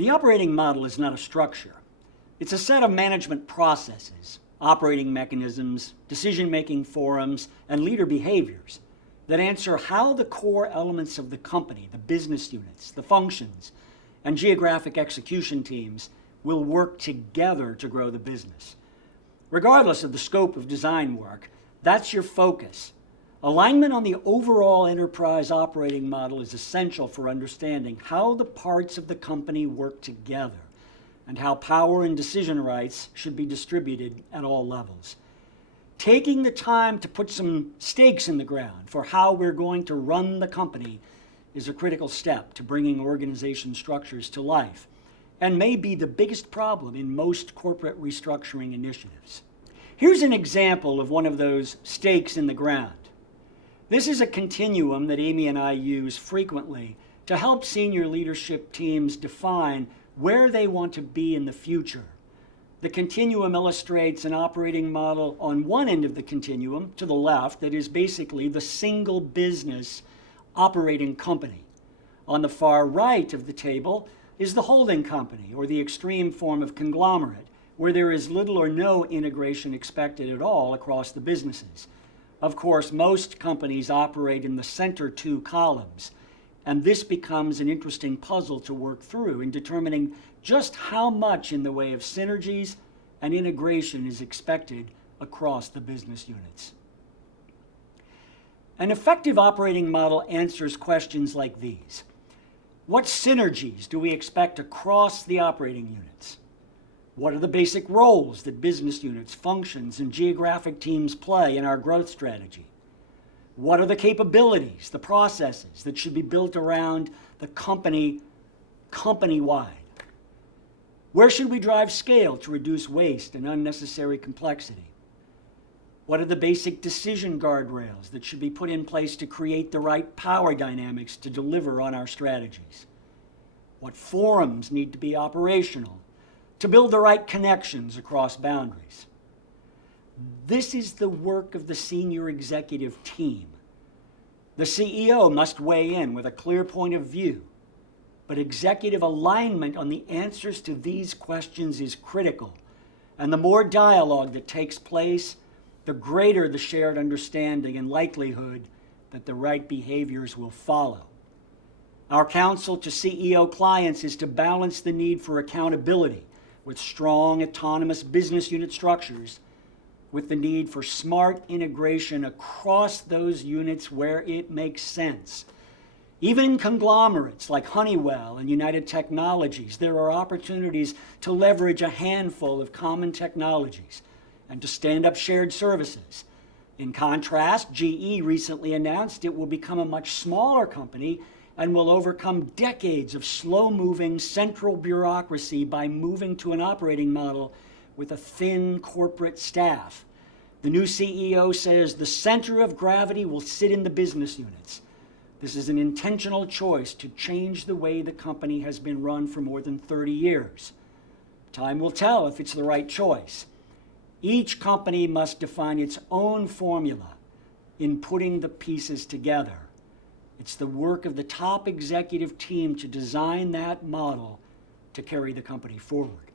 The operating model is not a structure. It's a set of management processes, operating mechanisms, decision-making forums, and leader behaviors that answer how the core elements of the company, the business units, the functions, and geographic execution teams will work together to grow the business. Regardless of the scope of design work, that's your focus. Alignment on the overall enterprise operating model is essential for understanding how the parts of the company work together and how power and decision rights should be distributed at all levels. Taking the time to put some stakes in the ground for how we're going to run the company is a critical step to bringing organization structures to life, and may be the biggest problem in most corporate restructuring initiatives. Here's an example of one of those stakes in the ground. This is a continuum that Amy and I use frequently to help senior leadership teams define where they want to be in the future. The continuum illustrates an operating model on one end of the continuum, to the left, that is basically the single business operating company. On the far right of the table is the holding company, or the extreme form of conglomerate, where there is little or no integration expected at all across the businesses. Of course, most companies operate in the center two columns, and this becomes an interesting puzzle to work through in determining just how much in the way of synergies and integration is expected across the business units. An effective operating model answers questions like these. What synergies do we expect across the operating units? What are the basic roles that business units, functions, and geographic teams play in our growth strategy? What are the capabilities, the processes that should be built around the company, company-wide? Where should we drive scale to reduce waste and unnecessary complexity? What are the basic decision guardrails that should be put in place to create the right power dynamics to deliver on our strategies? What forums need to be operational to build the right connections across boundaries? This is the work of the senior executive team. The CEO must weigh in with a clear point of view, but executive alignment on the answers to these questions is critical, and the more dialogue that takes place, the greater the shared understanding and likelihood that the right behaviors will follow. Our counsel to CEO clients is to balance the need for accountability with strong autonomous business unit structures with the need for smart integration across those units where it makes sense. Even in conglomerates like Honeywell and United Technologies, there are opportunities to leverage a handful of common technologies and to stand up shared services. In contrast, GE recently announced it will become a much smaller company and will overcome decades of slow-moving central bureaucracy by moving to an operating model with a thin corporate staff. The new CEO says the center of gravity will sit in the business units. This is an intentional choice to change the way the company has been run for more than 30 years. Time will tell if it's the right choice. Each company must define its own formula in putting the pieces together. It's the work of the top executive team to design that model to carry the company forward.